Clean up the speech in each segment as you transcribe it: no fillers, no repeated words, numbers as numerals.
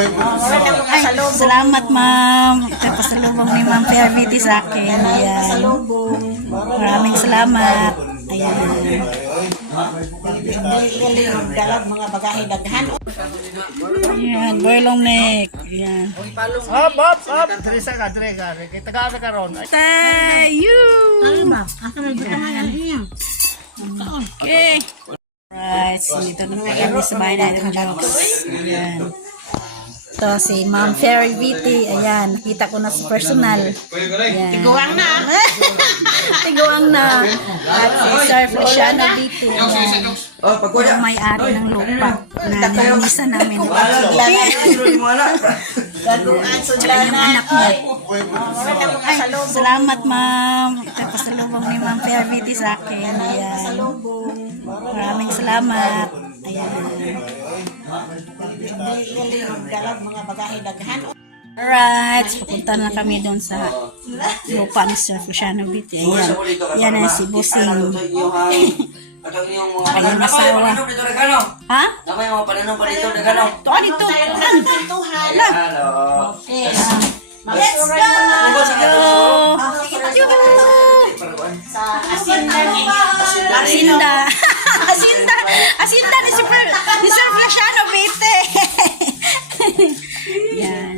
Ay, salamat ma'am. Ito pasalubong ni Ma'am Pervity sa akin. Ayan. Maraming salamat. Ayan. Dalag mga bagahe daghan. Ayan, boy long neck. Ayan. Up. Dresa ka. Kita ka ron. Tayo! Ba? Asa na dito yan? Okay. Right, so dito na kami sa bahay natin, Jokes. Ayan. Ito si Ma'am Pervity. Ayan, nakita ko na sa personal. Ayan. Tiguang na. Tiguang na. At si Sir Feliciano Viti. Ayan. Yung may-ari ng lupa na nilinisan namin. Tsaka yung anak niya. Ay, salamat ma'am. Ito pasalubong ni Ma'am Pervity sa akin. Ayan. Maraming salamat. Ayan. Dalag mga bagahe daghan. Alright, so pupunta na kami doon sa lupa ni Sir Feliciano Viti. Ayan. Yan na si Busing. Kanyang asawa. Ha? Tama yung mga pananong pa dito, Dagano. Ito, dito. Let's go! Sa Asinda ni Asinda ni Sir Feliciano Viti. Yan.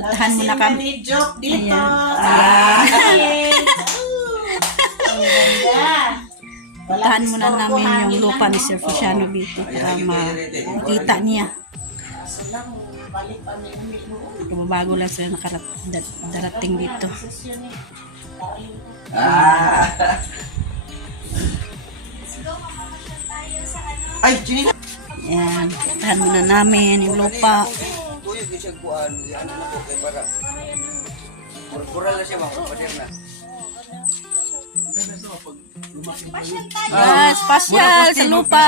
Tahan muna kami. ni Joke dito. Tahan muna namin yung lupa ni Sir Feliciano Viti para makita niya. Bago lang sila nakarating dito. Ay, Chinita! Ayan, tahan muna namin yung lupa. Kuya, gisag kuan. Ano na po, kay para. Kural na siya, makapadir na. Yes, pasyal sa lupa.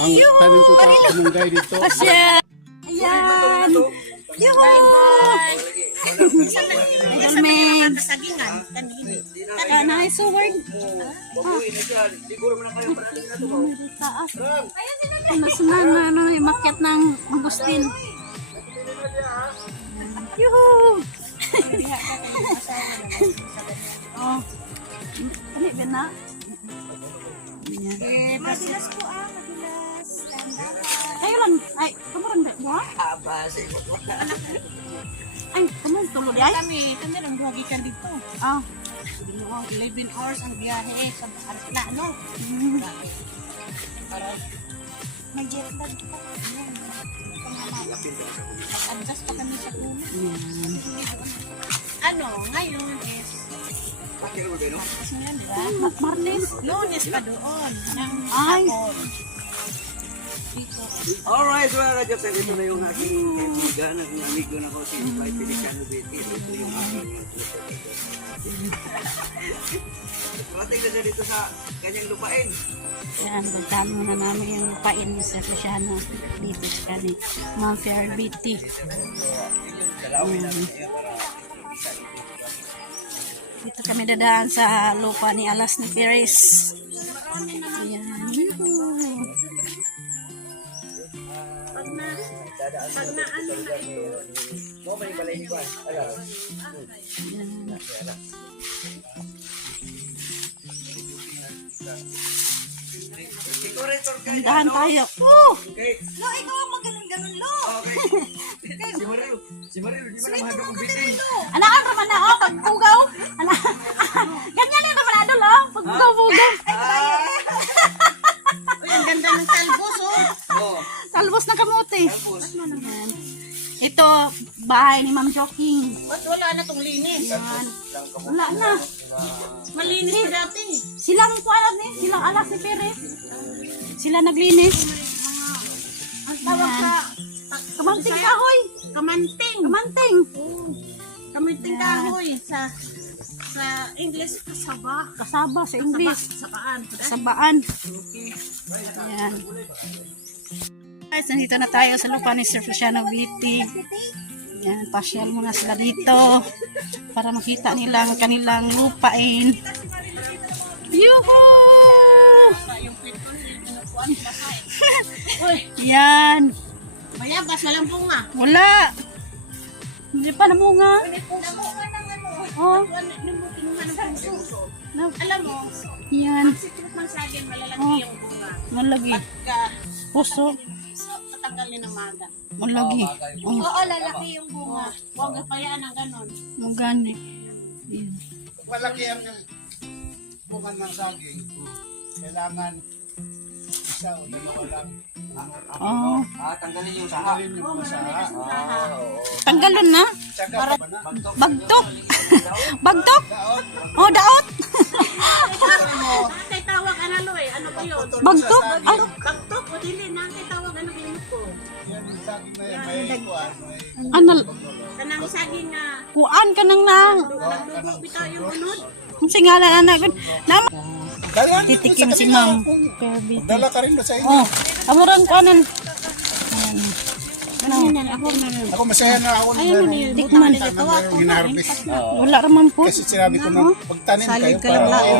Ang tanin ko kamunggay dito. Pasyal. Ayan. Yuhu! Ayan, Sagingan. nice word. Babuhin na siya. Siguro mo na kayo para na ito. Taas. Mas na yung makyat ng Agustin. Yuhu! Oh. Ano ba na? Madilas po madilas. Ayo lang. Ay, kamuran ba? Aba, sige. Ay, kamuran tulog ay? Kami, kami lang buhagi ka dito. Ah. 11 hours ang biyahe sa na ano? May jet lag pa. Mag-adjust pa kami sa tulog. Ano, ngayon is kasi ngayon, di ba? Martes. Lunes pa doon. Ng Ay. hapon. Dito. Alright, mga ka-Jokes, ito na yung aking kaibigan at amigo na ko si Mike Feliciano Viti. Ito yung aking Mating na siya dito sa kanyang lupain. Ayan, bantahan muna namin yung lupain ni Sir Feliciano dito sa ni Ma'am Pervity. Dito kami dadaan sa lupa ni Alas ni Perez. Ayan. Dahan tayo. Okay. Lo, ikaw ang magaling-ganon, Lo. Okay. Si Maril, di ba na mahagap ang bitin? Anaan naman na, oh, pagpugaw. Ganyan yung naman na, oh, pagpugaw-pugaw. Uy, ang ganda ng talbos, oh. Oo. Talbos na kamote. Tapos, Ayan. Ito, bahay ni Ma'am Joking. Ba't wala na tong linis? Wala na. Malinis na dati. Silang kualat ni, silang Alas ni Perez. Sila naglinis. Ang tawag sa Kamanting kahoy. kamanting. Kamanting. Kamanting kahoy sa English kasaba. Kasaba sa English. Sabaan. Sabaan. Ayan. Guys, nandito na tayo sa lupa ni Sir Feliciano Viti. Ayan, pasyal muna sila dito para makita nila ang kanilang lupain. Yuhu! Yan. Mayabas, walang bunga. Wala. Hindi pa namunga. Namunga ng ano. Oh. Kinuha ng puso. Na- Alam mo, Yan. si Truth ng saging, malalaki Oh. yung bunga. Malagi. Pagka Puso. tatanggalin ng maga. Malagi. Oh. Oo, lalaki yung bunga. Huwag kayaan ng ganon. Magani. Yan. Malaki ang bunga ng saging. Kailangan isa o dalawa lang. Oh. Tanggalin yung saha. Tanggalin yung mga saha. Tanggalon na. Tsaka na. Bagtok. Bagtok. Oh, daot. Nakay tawag ano eh. Ano ba yun? Bagtok. Ay, Bagtok o dili. Nakay tawag ano ba yun ko? Yan yung saging na yan. May kuwan. May ano? Kanang saging nga. Kuan ka nang nang. Nagdugo bitaw yung unod. Ang singalan anak ko. Nam. Dalawa. Titikim si ma'am. Dala ka rin doon sa inyo. Oh, amurang kanan. Ako masaya na ako. Tikman. Ginarbis. Wala raman po. Kasi sinabi ko na pagtanim kayo ka lang para wala ako.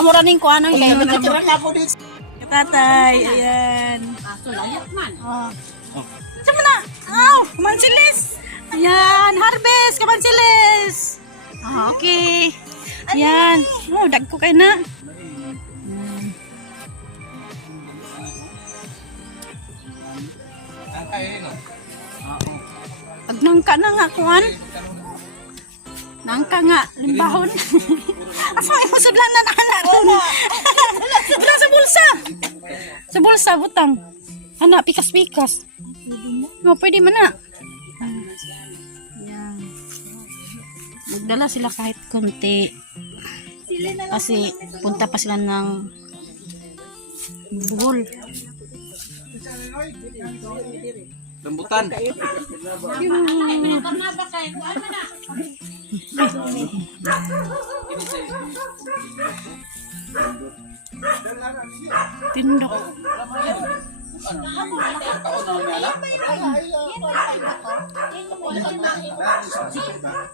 Amuraning kuanang kayo. Natira na ako dito. Tatay, ayan. Aso layat man. Oh. Sama na. Oh, kamansilis. Ayan, harvest, kamansilis. Ah, okay. Ayan. Oh, dag ko kayo na. Pag nangka na nga, kuhan. Nangka nga, limbahon. Asa may masudlan na anak ko. Wala sa bulsa. Sa bulsa, butang. Anak, pikas-pikas. No, pwede man na. Ayan. Magdala sila kahit konti. Kasi punta pa sila ng Bohol. Rambutan. Karnaba kayo. Ano na? Tindok.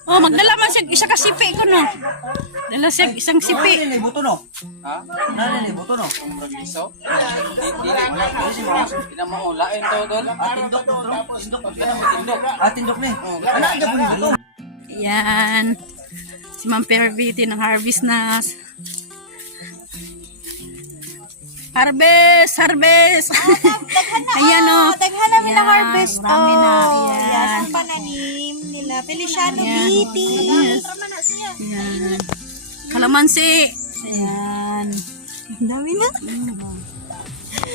Oh, magdala man siya isa ka sipi ko no. Dala siya isang sipi. Nani buto no? Ha? Nani buto no? Iso? Dili mo lain to dol. Tindok to. Tindok kana mo tindok. Tindok ni. Ana aja po ni buto. Yan. Si Ma'am Perviti ng harvest na. Harvest, harvest. Ayan o. Daghan namin na harvest. Marami na. Yan Ayan. ang pananim nila. Feliciano Ayan. Biti. Ayan. Kalamansi. Ayan. Ang dami na.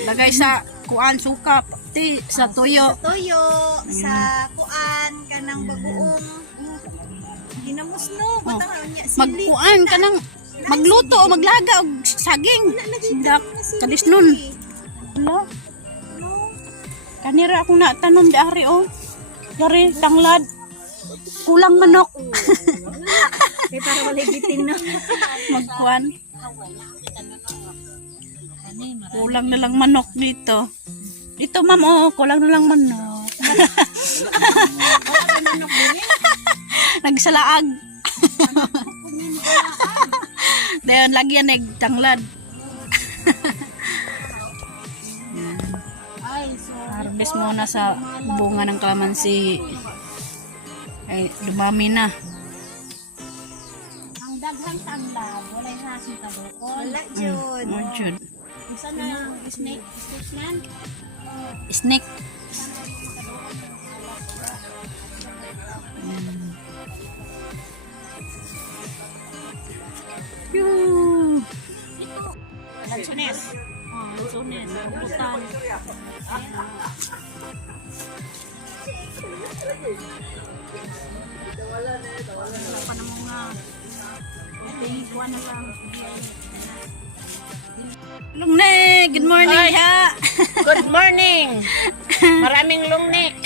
Lagay sa kuan, suka, pati sa tuyo. Toyo, sa kuan, kanang bagoong. Ginamos no. Patang niya sili. Magkuan ka ng magluto o maglaga og saging. Sindak kadisnon. Hello. Kanira ako na tanom di ari o. Dari tanglad. Kulang manok. Kaya para maligitin na. Magkuan. Kulang na lang manok dito. Dito ma'am oh, kulang na lang manok. Nagsalaag. Dayon lagyan ng tanglad. Harvest muna sa bunga ng kalamansi. Ay, dumami na. Ang daghang tanglad, walay hasin ka doon. Wala yun. Oh, Jud. Isa na snake man. Snake. Yoo. Lansones. Lansones. Rambutan. Wala pa namang nga. Kuha na lang. Lungne, good morning ha. Good morning. Maraming lungnek.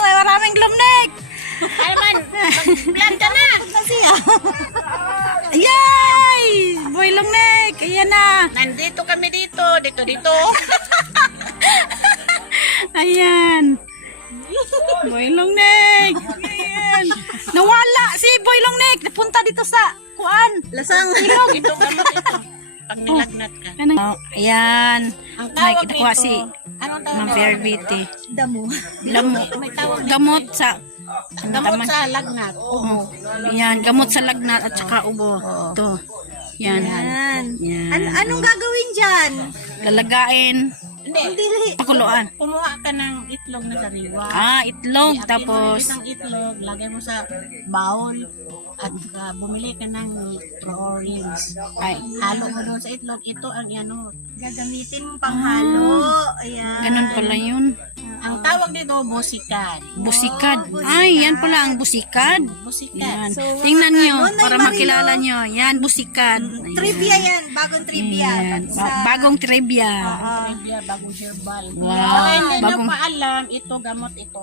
May maraming lumnek. Ano man, mag-vlog ka na. Yay! Boy lumnek. Ayan na. Nandito kami dito. Dito. Ayan. Boy lumnek. Ayan. Nawala si Boy lumnek. Napunta dito sa kuan. Lasang. Itong gamot ito. Pag nilagnat ka. Ayan. Ang May tawag nakuha dito, si anong tawag Ma'am dito? Fairvity. Damo. May tawag dito. Gamot sa Gamot sa lagnat. Oo. Yan, gamot sa lagnat at saka ubo. Ito. Yan. Yan. Yan. Anong gagawin dyan? Lalagain, Hindi. pakuluan. Kumuha ka ng itlog na sariwa. Itlog, Iapin mo tapos yung isang itlog, lagay mo sa bowl at bumili ka ng orange. ay, Halo mo doon sa itlog. Ito ang ano. Gagamitin mo panghalo. Ayan. ganun pala yun. Ang tawag dito, busikad. Busikad. Ay, yan pala ang busikad. Busikad. Yan. So, mga Tingnan nyo, Nonoy para Marino. makilala nyo. Yan, busikad. Ayan. Trivia yan. Bagong trivia. Yan. Sa- Bagong trivia. Trivia, bagong herbal. Wow. Baka hindi nyo Bagong- pa alam, ito, gamot ito.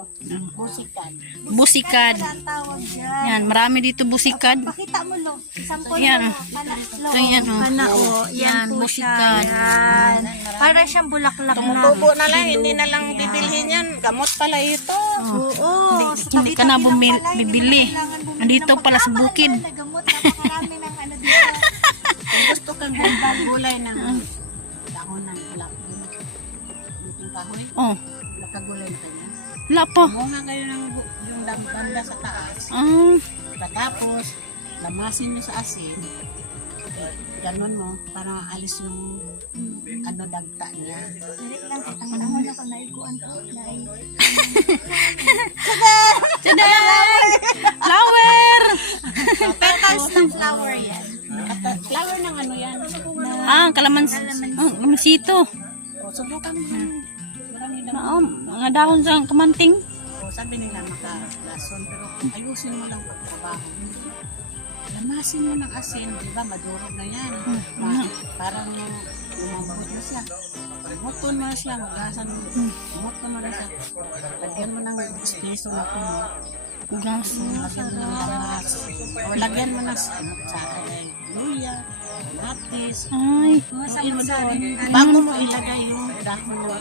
Busikad. Busikad. Wala ang tawag dyan. Yan, marami dito busikad. Pakita mo, Lo. Sample Ayan, mo. Kana, Lo. Ito yan, oh. Kana, oh. Yan, Yan po busikad. siya. Yan. Para siyang bulaklak na. Tumutubo na lang, hindi na lang bibilhin yan. Gamot pala ito. Oo. Sa Hindi ka na tabi-tabi ng palay, bibili. hindi mo kailangan bumili Nandito ng pala sa pagkain. bukid. Nagamot, napakarami ng ano dito. Kung gusto kang gulay ng dahon ng bulak. Yung kahoy, Oh, nakagulay ka niya. wala pa. Kumuha kayo ng yung banda sa taas. Ah, Pagkatapos, lamasin nyo sa asin. Ganon mo, para alis yung ano dagta niya. Dili lang, kitang-tangan ako, naikuan ko. Taday! Flower! Petals ng flower yan. At flower ng ano yan. Kalamansi. O, subukan mo. Marami na. Mga dahon sa kamanting. O, sabi nila makalason, pero ayusin mo lang pagtrabaho. Lamasin mo ng asin, di ba? Madurog na yan. Parang umabot na siya. Muton mo na siya, magasan mo. Muton mo na siya. Lagyan mo ng espresso na puno. Gas. Lagyan mo ng lamas. O lagyan mo ng luya, natis. Ay, Lagyan mo doon. Bago mo ilagay yung dahon mo.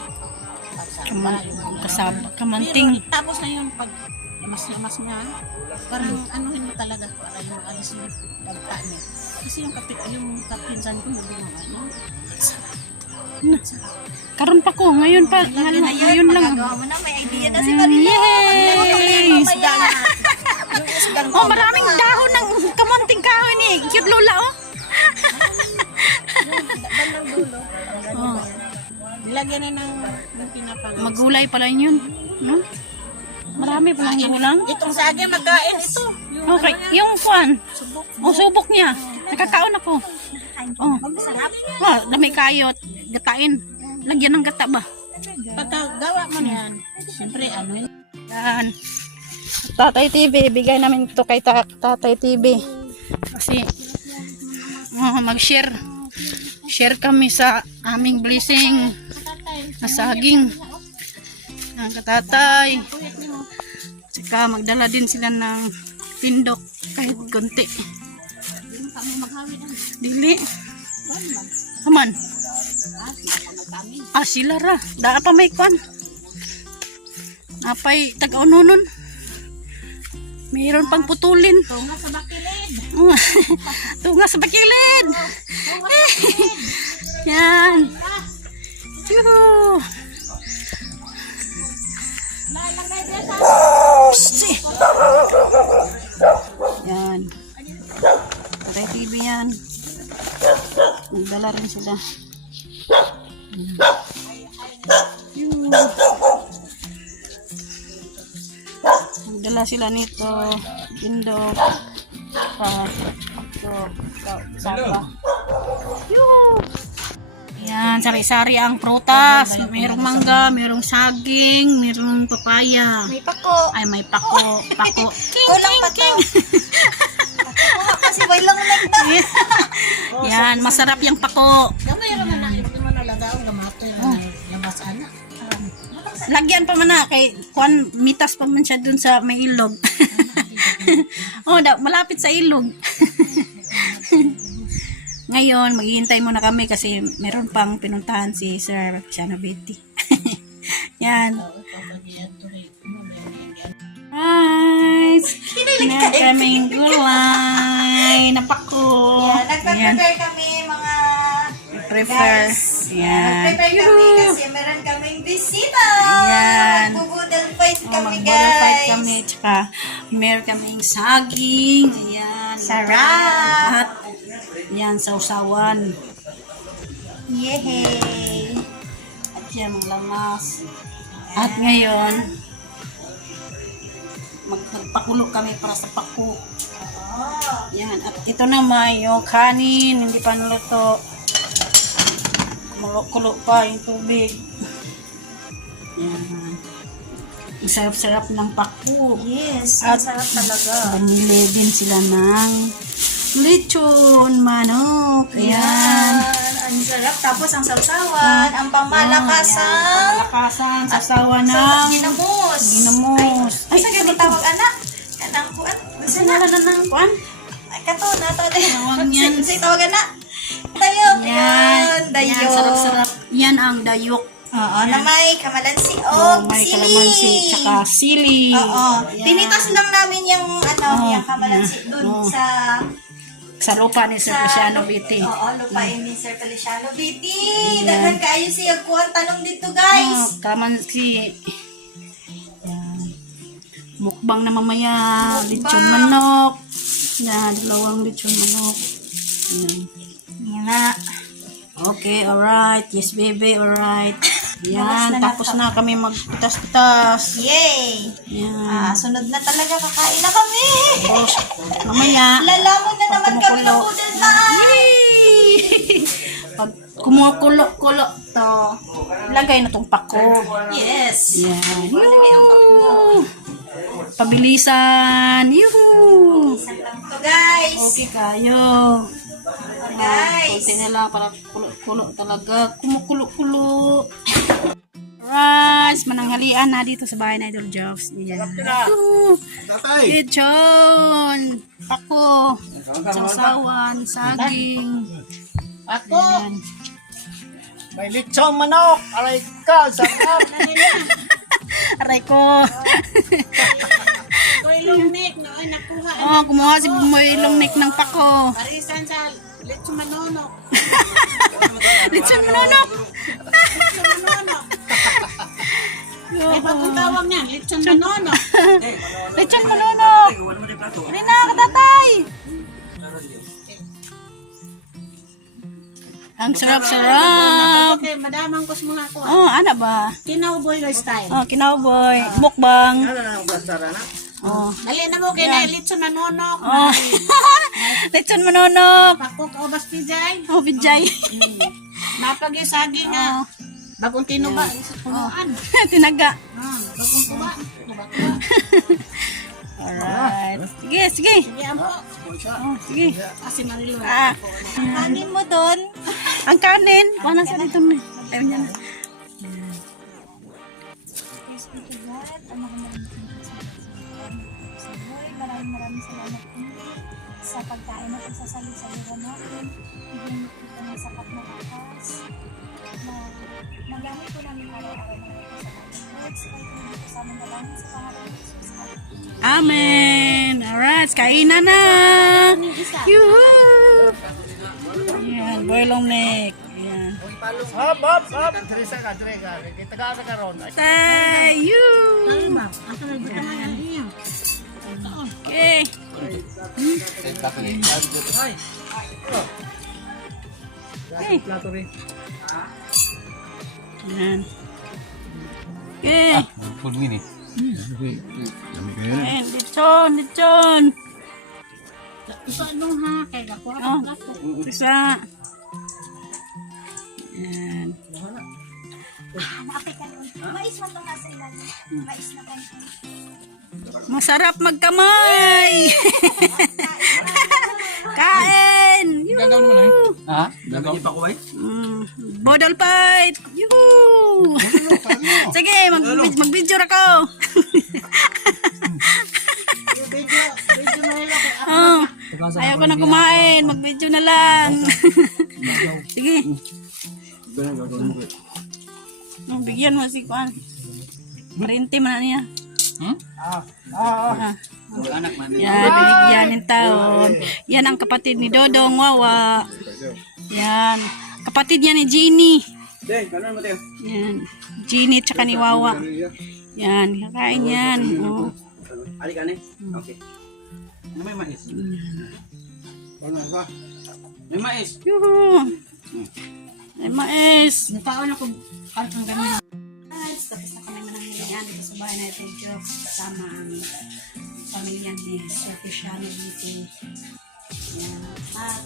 kamanting. Pero tapos na yung pag lamas niya, parang anuhin mo talaga para yung alis yung dagta niya. Kasi yung kapinsan ko, hindi mo ano. Karon pa ko, ngayon pa. Ngayon lang. Magawa mo na, may idea na si Marino. Yay! Isda na. Yung isdang Oh, maraming dahon ng kamanting kahoy ni. Cute Lola, oh. bandang dulo. Oh, Nilagyan na ng pinapang. magulay pala yun. No? Marami palang gulang. Itong saging magkain ito. Yung Okay, yung kwan. subok. Oh, subok niya. Nakakaon ako. Oh, Masarap. dami kayot. Gatain. Lagyan ng gata ba? Pagka gawa mo na yan, siyempre ano yun. Yan. Tatay TV, bigay namin ito kay Tatay TV. Kasi mag-share. Share kami sa aming blessing na saging. Ang katatay. Saka magdala din sila ng pindok kahit konti. Dili. Aman. Sila ra. Daa pa may kwan. Apay tag-ununon. Mayroon pang putulin. Tunga sa bakilid. Tunga sa bakilid. Yan. Yuhu. Psst. Yan. Patay TV yan. Nagdala rin sila. Yuhu. Nagdala sila nito. Pindok. Sapa. Yuhu. Yan, sari-sari ang prutas. Mayroong mangga, mayroong saging, mayroong papaya. May pako. Ay, may pako. Pako. Kulang pa to. Kasi may long neck na. Yan, masarap yung pako. Gamay naman na ito mo nalaga ang gamato yung labasan. Lagyan pa man na kay Juan, mitas pa man siya dun sa may ilog. Malapit sa ilog. Ngayon, maghihintay muna kami kasi meron pang pinuntahan si Sir Shanabiti. Yan. Guys, meron kaming gulay na pako. Nagpa-prepare kami mga Prefer. guys. Yan. Prepare kami kasi meron kaming bisita. Ayan. Magbubudal fight kami, Mag-model fight guys. kami. Tsaka meron kaming saging. Ayan. Sarap. At yan, sausawan. Yehey. At yan, mga lamas. At ngayon, magpakulo kami para sa pako. Oh. Yan. At ito naman yung kanin, hindi pa naluto. Kumulo pa yung tubig. Yan. Ang sarap-sarap ng pako. Yes, ang At sarap talaga. bumili din sila ng lechon manok. Ayan. Yan, ang sarap. Tapos ang sausawan, ang pamalakasang Pangmalakasan, sasawa sa ng ginamos. ginamos. Ay, sa ganito tawag, anak. Kanang kuan. Gusto na. ng kuan? Ay, kato na to. Tawag niyan. Say tawag, anak. Dayok. Yan, Yan, dayok. sarap-sarap. Yan ang dayok. Oo, na may kamalansi Oh, o may sili. kalamansi, tsaka sili. Oo. Yan. Pinitas lang namin yung yung kamalansi dun Oh. sa lupa ni Sir Luciano Biti. Oo, lupain ni Sir Feliciano Biti. Daghan kayo siya kuha tanong dito, guys. Kalamansi. Yan. Mukbang na mamaya. Mukbang. Lechon manok. Yan, dalawang lechon manok. Yan. Yan na. Okay, alright. Yes, baby, alright. Labas Yan, na tapos nato. na kami magpitas-pitas. Yay! Yan. Sunod na talaga, kakain na kami. Tapos, mamaya, Lalamon na naman kami ng kumukulo. budol na. pag kumukulo-kulo to, lagay na tong pako. Yes. Yan. Lagay ang pako. Pabilisan. Yuhu! Isang lang to, guys. Okay kayo. Guys. Kunti na lang para kulo-kulo talaga. Kumukulo-kulo. Rice, mananghalian na dito sa bahay na Idol Jobs. Yan. Yuhu! Tatay! Lechon. Pako. Sausawan. Saging. Ako, Yan. May lechong manok! Aray ka! Sarap! Aray ko. ko'y lumik, nooy nakuha. Oh, kumuha si Bumoy Neck ng pako. Parisan sa lechon manonok. Lechon manonok. Lechon manonok. Ay, bakong tawag niyan? Lechon manonok. Lechon manonok. Hindi na, katatay. Ang sarap-sarap. Okay, madamang kos mga ko. Oh, ano ba? Kinauboy style. Oh, kinawboy. Mukbang. Ano na ang bastara na? Oh. Dali na mo, kaya na lechon manonok. Oh. Lechon manonok. Pakok o bas pijay. Oh, bijay. Mapag yung saging nga. Bagong tinuba. Isa punuan. Tinaga. Bagong tuba. Tuba-tuba. Alright. Sige, sige. Sige, ampo. Oh, sige. Kasi marilo. Ah, Hangin mo doon. ang kanin. Paano sa dito na? Ayaw niya na. Yes, be to God. Ang maraming maraming salamat po sa pagkain na pagsasalusaluhan natin. Bigyan ito ng sapat na lakas na magamit ko namin araw-araw na ito sa ating words. Kahit hindi ko sa aming dalangin sa pangalan ni Jesus. Amen. Alright, kainan na. Yuhu. Ayan, boy long neck. Ayan. Hop, hop, hop! Teresa ka, Teresa. Kita ka ka ron. Tay, you. Ako na dito nga yan niya. Okay. Okay. Ayan. Okay. Ayan, lechon, lechon. Ito anong ha? Kaya ako Oh, isa. Ayan. Mais mo itong nasa ilalim. Mais na kanto. Masarap magkamay. Kain. Yuhu. Ha? Dami pa ko eh? Bodol fight. Yuhu. Sige, mag-video ra ko. Video na nila ko. Oh, ayaw ko na kumain. Mag-video na lang. Sige. Oh, bigyan mo si Kuan. 20 man na niya. Ah. Anak man. Yan, binigyan ng taon. Yan ang kapatid ni Dodong Wawa. Yan. Kapatid niya ni Jeannie. Deh, kanan mo tayo. Yan. Jeannie tsaka ni Wawa. Yan, kakain yan. Oh. Ali ka Okay. May mais. May mais. Yuhu! Ay, mais! Nataon ako ang ganyan. Guys, tapos na kami manangyayari dito sa bahay na ito. Jokes kasama ang pamilya ni Sir Cristiano Viti. Yan. At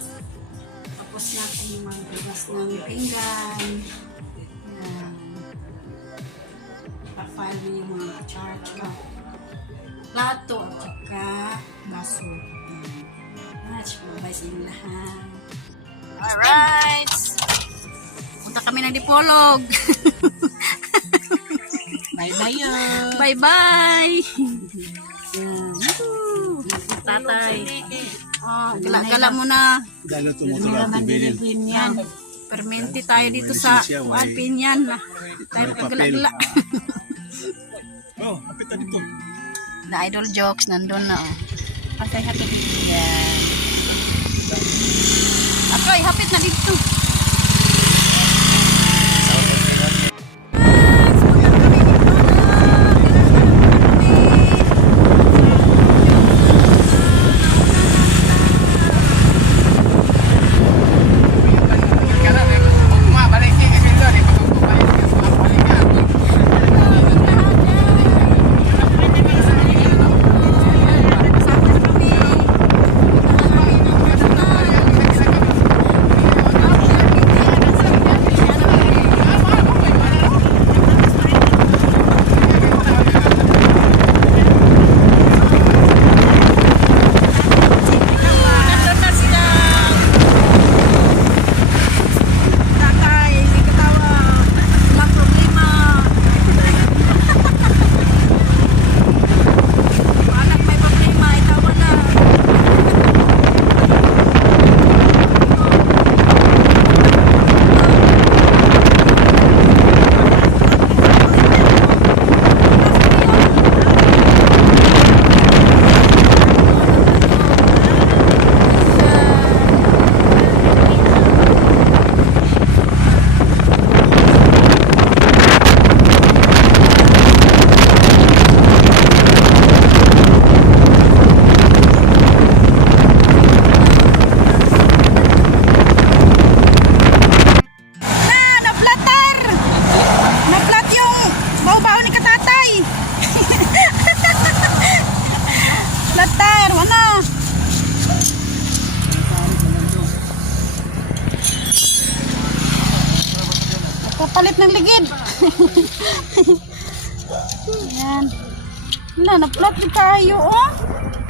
tapos na kami magbukas ng pinggan. Yan. Pa-file mo yung mga charge ba? Plato at saka baso. Yan. At mabay sa inyo lahat. Alright! Punta kami ng Dipolog. Bye-bye yun. Bye-bye! Yan. Tatay. Oh, gala-gala muna. Meron ng dilibin yan. Permente tayo dito sa Pinyan. Tayo magagala-gala. Oh, kapit na dito. The Idol Jokes nandun na. Oh. Patay hati dito yan. Akoy, hapit na dito. Papalit ng ligid. Yan. Wala, na-flat din tayo, oh.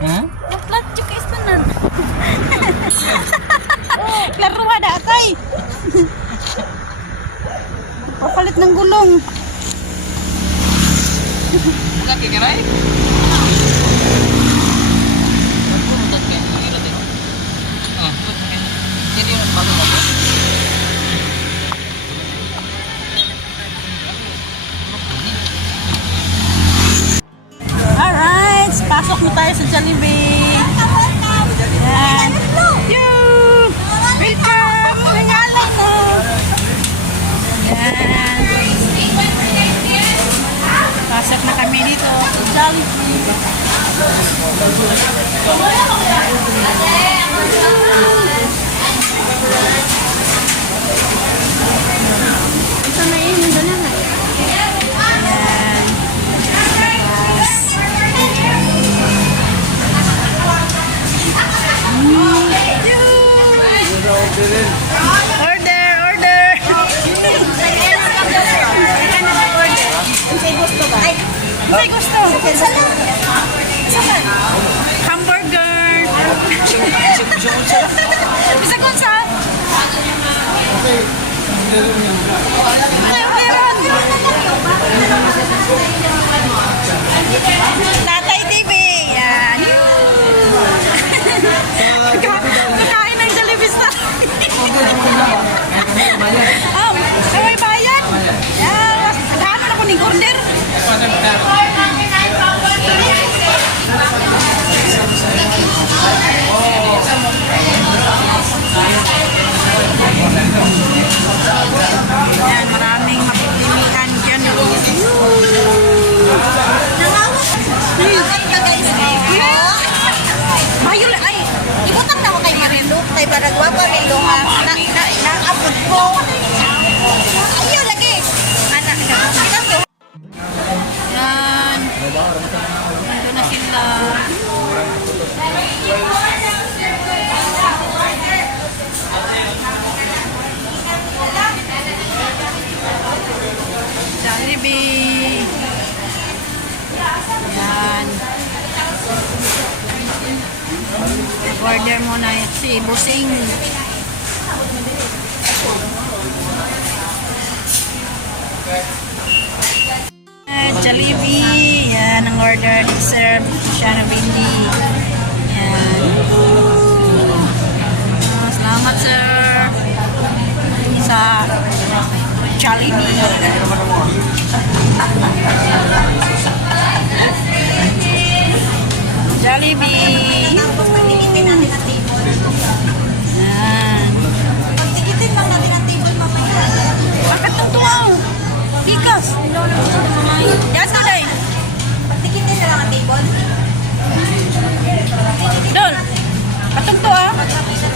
Ha? Na-flat yung kaistanan. Laruha na akay. Papalit ng gulong. Lagi ka rin? Alright, pasok na tayo sa Jollibee. Yan. Yoo! Welcome! Nangalay na. Yan. Pasok na kami dito sa Jollibee. Ito na yun, yung dala na. Yan. Order, order. Unsay gusto ba? Unsay gusto? Hamburger. Bisa kunsa? Meron. Yan. Order muna si Busing. Jollibee. Yan ang order ni Sir Luciano Bindi. Yan. Salamat sir sa Jollibee. Jollibee. Yan. Pagtikitin lang natin ang table mamaya. Bakit ang tuwaw? Tikas. Yan na day. Pagtikitin na lang ang table. Dol. Patong to ah.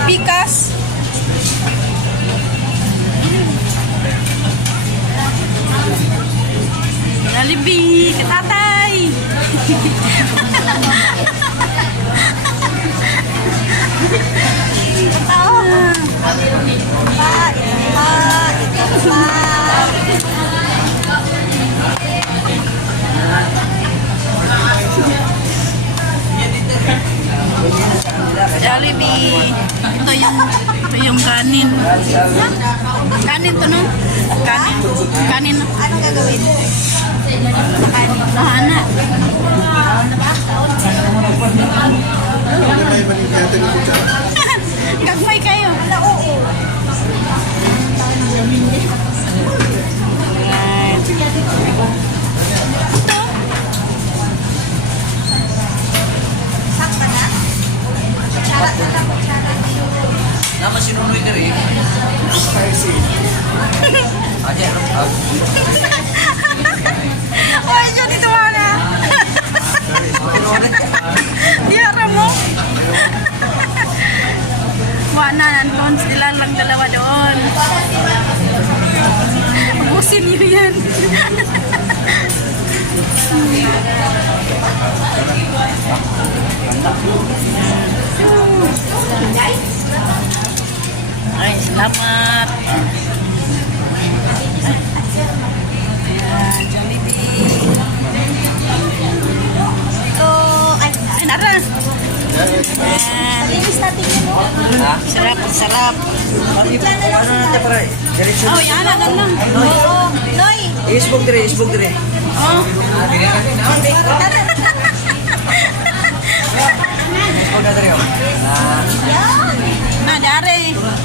Pikas. Jollibee. Katatay. Jollibee. Ito yung kanin. Kanin to no? Kanin. Kanin. Ano gagawin? Lahana. Gagmay kayo. Alright. Ito. Sakta na? Kutsara na lang, kutsara na yun. Nama sinunoy diri. Aja, Ay, dyan ito wala. Diara mo. Wala, nandun sila lang dalawa doon. Ubusin niyo yan. Ay, salamat. Ayan, Jollibee. Ito, ay, Ay, nara. Ayan. linis natin yun, no? Sarap, sarap. Diyan na lang sila. pare. Diretso. Oh, yan na lang. Oo. Noy! Isbog diri, isbog diri. Oh. Isbog na diri. Yan! Na, dare.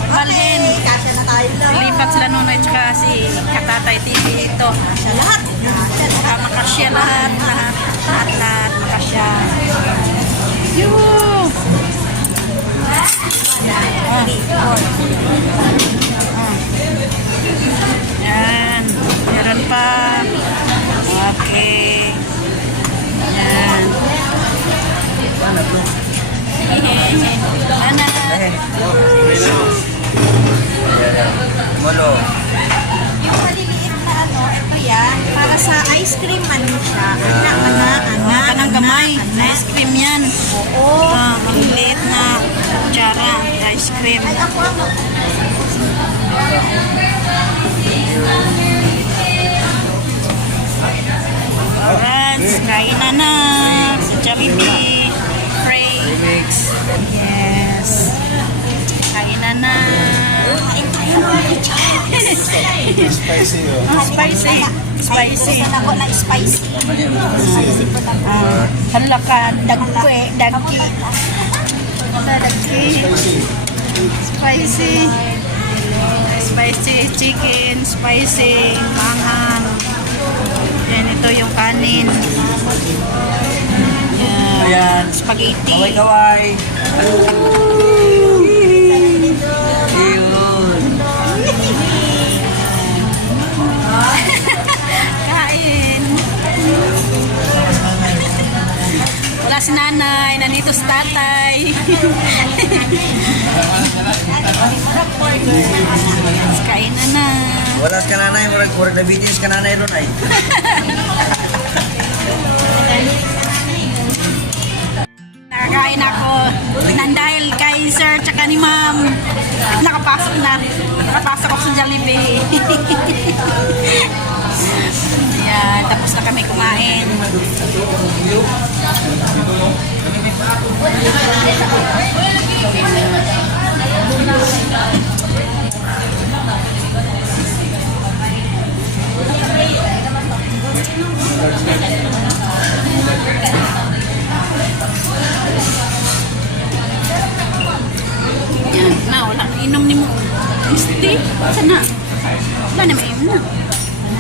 Balhin. Okay, kasya na tayo lang. Lipat sila Nonoy tsaka si Katatay TV ito. Kasya lahat. Kasya lahat. Makasya lahat. Lahat. Makasya. Yoo! Yan. Meron pa. Okay. Yan. Ana. Molo. Yung maliliit na ano, ito yan. Para sa ice cream, ano siya. Kanang gamay. Ice cream yan. Oo. Maliit na kutsara. Ice cream. Ay, ako ang Alright. Kain na na. Sa Jollibee. Pray. Mix. Yes. Kain na na. kain tayo ng Spicy oh. Spicy. Spicy. Gusto ko na spicy. Spicy po na po. Hala ka. Dagki. Dagki. Dagki. Spicy. Spicy chicken. Spicy manghang. Yan, ito yung kanin. Yan. Spaghetti. Kaway-kaway. Kain. Wala si nanay. Nandito si tatay. Kain na na. Wala ka nanay, murag diabetes ka nanay ron ay. Nakakain ako. Dahil kay sir tsaka ni ma'am. Nakapasok ako sa Jollibee. Yan. tapos na kami kumain. Yan, na, wala na inom ni mo. Misti, sana. Wala na may inom na.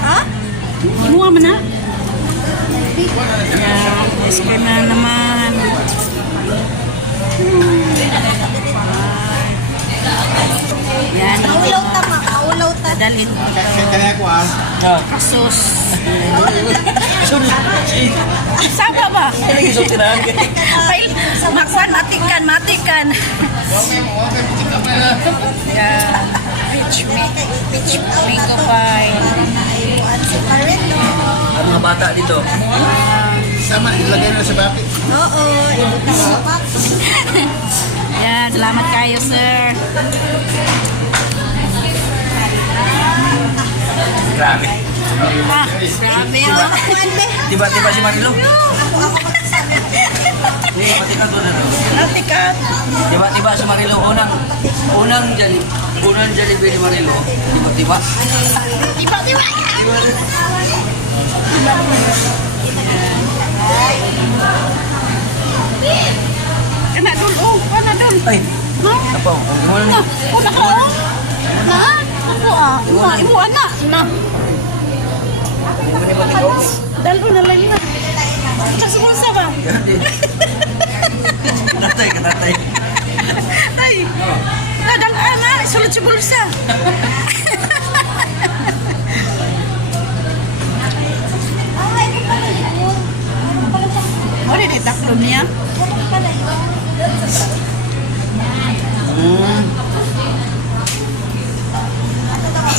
Ha? Inuwa mo na. Yan, ice cream na naman. Yan, Kaulaw ta, ma. Kaulaw ta. dalhin ko. Kaya ko Kasos. Sama ba? Ay, makwan, matikan. Yan. Peach mango pie. Si Marino. Ang mga bata dito. Sama, ilagay na sa bakit. Oo, ibutan sa box. Yan, salamat kayo, sir. Grabe. Ah, grabe yun. Tiba-tiba si Marilo. Hindi, matikan to na. Matikan. Tiba-tiba si Marilo. Unang Jollibee ni Marilo. Tiba-tiba. Tiba-tiba. Kana dun, oh, kana dun. Ay, Ha? apa? Ang Na, una ka, oh. Na, ako ah. Imo anak. Na. Dalo na lang na. Kasi mo sa ba? Katay. Ay. Nadal ana, sulod sa bulsa. Ay, ito pala yun. Ano pala siya? Ori ni taklo niya. Ano pala yun?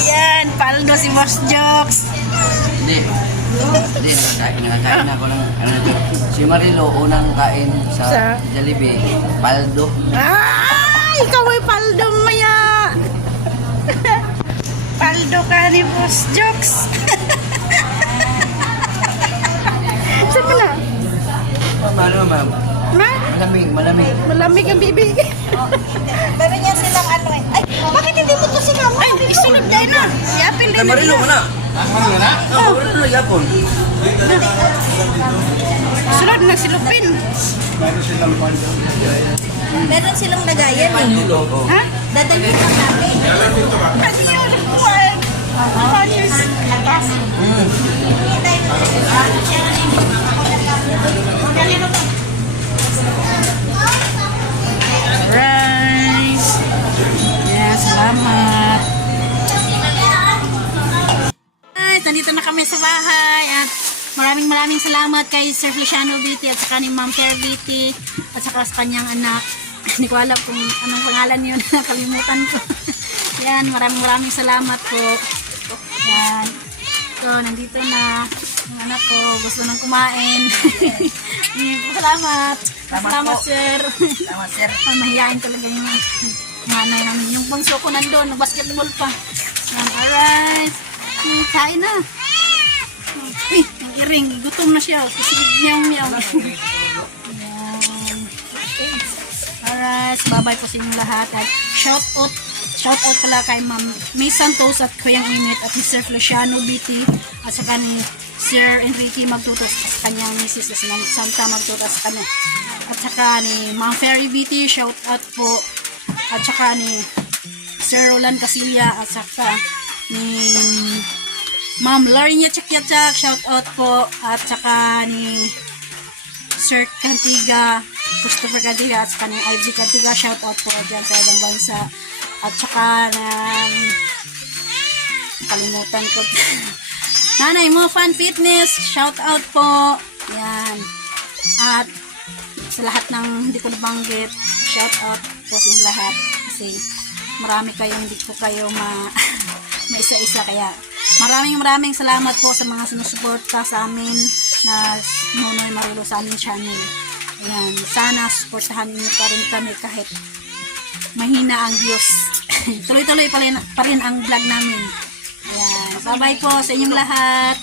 Yan, paldo si Boss Jokes. Hindi. Nakakain ako ng ano ito. Si Marilo, unang kain Sa? sa Jollibee. Paldo. Ay, ikaw ay paldo maya. Paldo ka ni Boss Jokes. Saan mo na? Ano, ma'am? Ma? Malamig. Malamig ang bibi. Meron niya silang ano eh. Ay, bakit hindi mo to sinama? Ay, isunod tayo na. Yapin Kay din Marilo mo na. na? Oo, Marilo na yapon. Sunod na si Lupin. Meron silang pando. Meron silang lagayan eh. Oo. Ha? Dadalhin lang namin. Ano yun? What? Panis. Atas. Rice. Yeah, salamat. Ay, nandito na kami sa bahay at maraming salamat kay Sir Feliciano Biti at saka ni Ma'am Claire Biti at saka sa kanyang anak. Hindi ko alam kung anong pangalan yun. Kalimutan ko. Yan, maraming salamat po. Yan. So, nandito na ang anak ko. Gusto nang kumain. Salamat. Salamat, sir. Salamat, sir. Mahihain talaga yung nanay namin. Yung bunso ko nandun, nag-basketball pa. Yan, alright. Kain na. Uy, ang iring. Gutom na siya. Kisigig meow. Yan. Alright, babay po sa inyong lahat. At shout out pala kay Ma'am May Santos at Kuyang Init at Mr. Feliciano Biti at saka ni Sir Enrique Magtutos sa kanyang misis at si Ma'am Santa Magtutos sa kanya. At saka ni Ma'am Ferry Biti, shout out po. At saka ni Sir Roland Casilla at saka ni Ma'am Larinia Chakyachak, shout out po. At saka ni Sir Cantiga, Christopher Cantiga at saka ni Ivy Cantiga, shout out po dyan sa ibang bansa. At saka kalimutan ko. Nanay mo, Fan Fitness, shout out po. Yan. At sa lahat ng hindi ko nabanggit, shout out po sa inyong lahat. Kasi marami kayong hindi ko kayo maisa-isa. Kaya maraming salamat po sa mga sinusuporta sa amin na Nonoy Marilo sa aming channel. Ayan. Sana suportahan niyo pa rin kami kahit mahina ang views. Tuloy-tuloy pa rin ang vlog namin. Ayan. Bye-bye po sa inyong lahat.